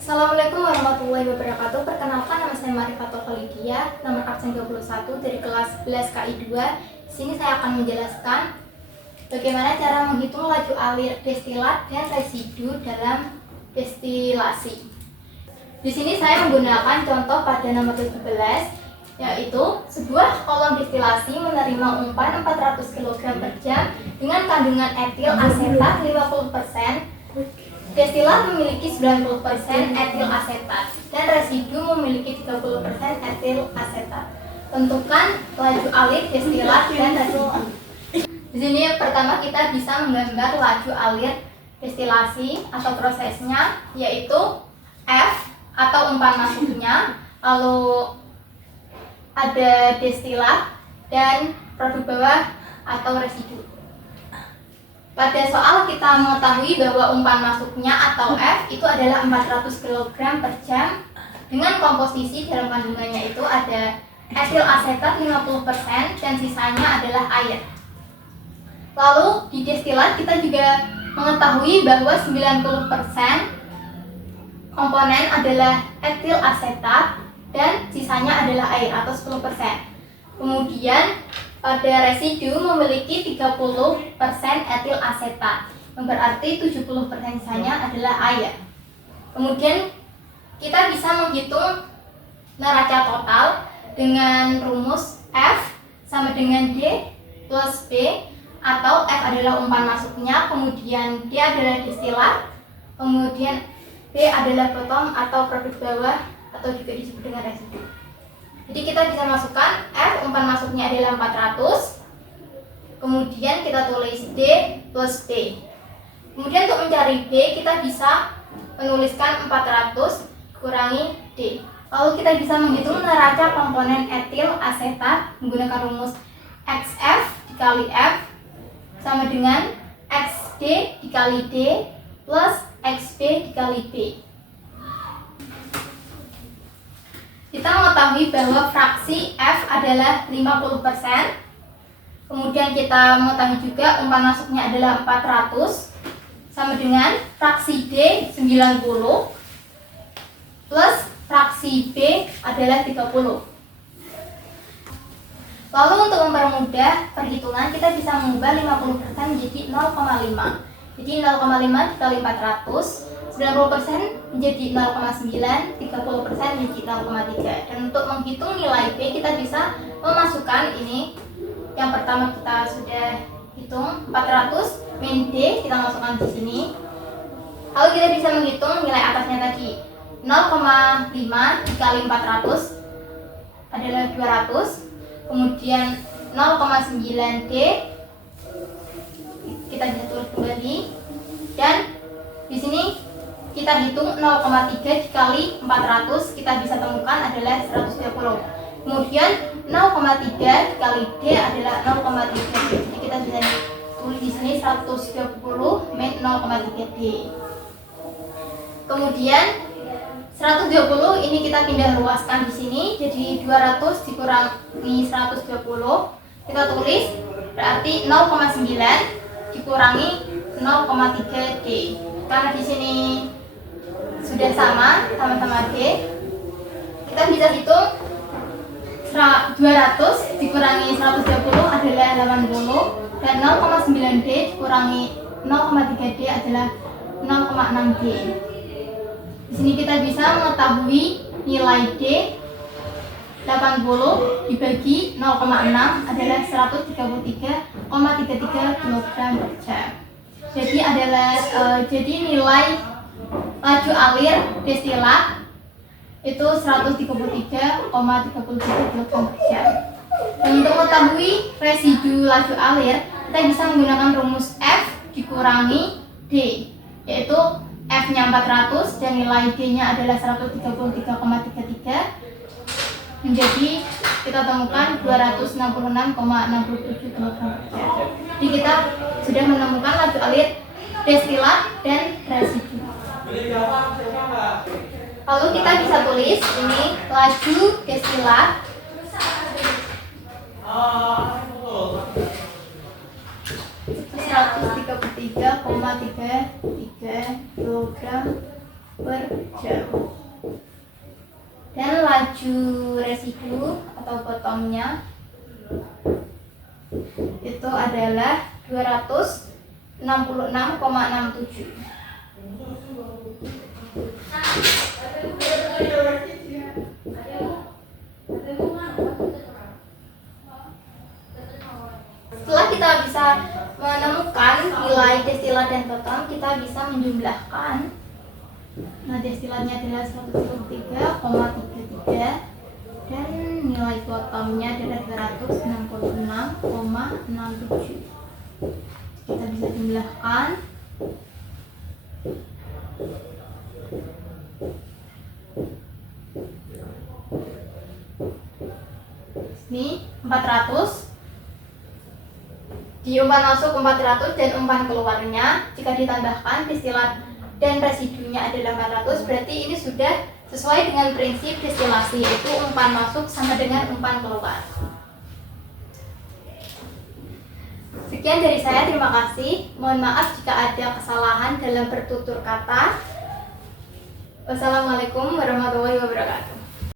Assalamualaikum warahmatullahi wabarakatuh. Perkenalkan, nama saya Marifatul Khalidia, nomor absen 21 dari kelas 11 KI 2. Di sini saya akan menjelaskan bagaimana cara menghitung laju alir destilat dan residu dalam destilasi. Di sini saya menggunakan contoh pada nomor 17, yaitu sebuah kolom destilasi menerima umpan 400 kg per jam dengan kandungan etil asetat 50%. Destilat memiliki 90% etil asetat dan residu memiliki 30% etil asetat. Tentukan laju alir destilat dan residu. Di sini pertama kita bisa menggambar laju alir destilasi atau prosesnya, yaitu F atau umpan masuknya, lalu ada destilat dan produk bawah atau residu. Pada soal kita mengetahui bahwa umpan masuknya atau F itu adalah 400 kg per jam dengan komposisi dalam kandungannya itu ada etil asetat 50% dan sisanya adalah air. Lalu di destilat kita juga mengetahui bahwa 90% komponen adalah etil asetat dan sisanya adalah air atau 10%. Kemudian pada residu memiliki 30% etil asetat, yang berarti 70% sisanya adalah air. Kemudian kita bisa menghitung neraca total dengan rumus F sama dengan D plus B, atau F adalah umpan masuknya, kemudian D adalah destilat, kemudian B adalah bottom atau produk bawah atau juga disebut dengan residu. Jadi kita bisa masukkan F, umpan masuknya adalah 400, kemudian kita tulis D plus B. Kemudian untuk mencari B kita bisa menuliskan 400 kurangi D. Lalu kita bisa menghitung neraca komponen etil asetat menggunakan rumus XF dikali F sama dengan XD dikali D plus XB dikali B. Kita mengetahui bahwa fraksi F adalah 50%. Kemudian kita mengetahui juga umpan masuknya adalah 400 sama dengan fraksi D 90 plus fraksi B adalah 30. Lalu untuk mempermudah perhitungan kita bisa mengubah 50% menjadi 0,5. Jadi 0,5 dikali 400, 90% menjadi 0,9, 30% menjadi 0,3. Dan untuk menghitung nilai B kita bisa memasukkan ini. Yang pertama kita sudah hitung 400 min D, kita masukkan di sini. Lalu kita bisa menghitung nilai atasnya tadi. 0,5 dikali 400 adalah 200. Kemudian 0,9 D kita bisa tulis kembali, dan di sini kita hitung 0,3 dikali 400 kita bisa temukan adalah 130. Kemudian 0,3 dikali D adalah 0,3 D. Jadi kita bisa tulis di sini 130 min 0,3 D. Kemudian 120 ini kita pindah luaskan di sini, jadi 200 dikurangi 120 kita tulis berarti 0,9 dikurangi 0,3 D. Karena di sini sudah sama-sama D, kita bisa hitung 200 dikurangi 120 adalah 80, dan 0,9 D dikurangi 0,3 D adalah 0,6 D. Di sini kita bisa mengetahui nilai D 80 dibagi 0,6 adalah 133,33 kg per jam. Jadi nilai laju alir destilat itu 133,33 kg per jam. Dan untuk mengetahui residu laju alir kita bisa menggunakan rumus F dikurangi D, yaitu F-nya 400 dan nilai D-nya adalah 133,33, menjadi kita temukan 266,67 kg per jam. Jadi kita sudah menemukan laju alir destilat dan residu. Lalu kita bisa tulis ini laju destilat itu 133,33 kg per jam. Dan laju residu atau potongnya itu adalah 266,67. Setelah kita bisa menemukan nilai destilat dan total, kita bisa menjumlahkan. Nah, destilatnya adalah 123,33 dan nilai totalnya adalah 266,67. Kita bisa jumlahkan. Ini 400. Di umpan masuk 400 dan umpan keluarnya jika ditambahkan destilat dan residunya adalah 400, berarti ini sudah sesuai dengan prinsip destilasi, yaitu umpan masuk sama dengan umpan keluar. Sekian dari saya, terima kasih. Mohon maaf jika ada kesalahan dalam bertutur kata. Wassalamualaikum warahmatullahi wabarakatuh.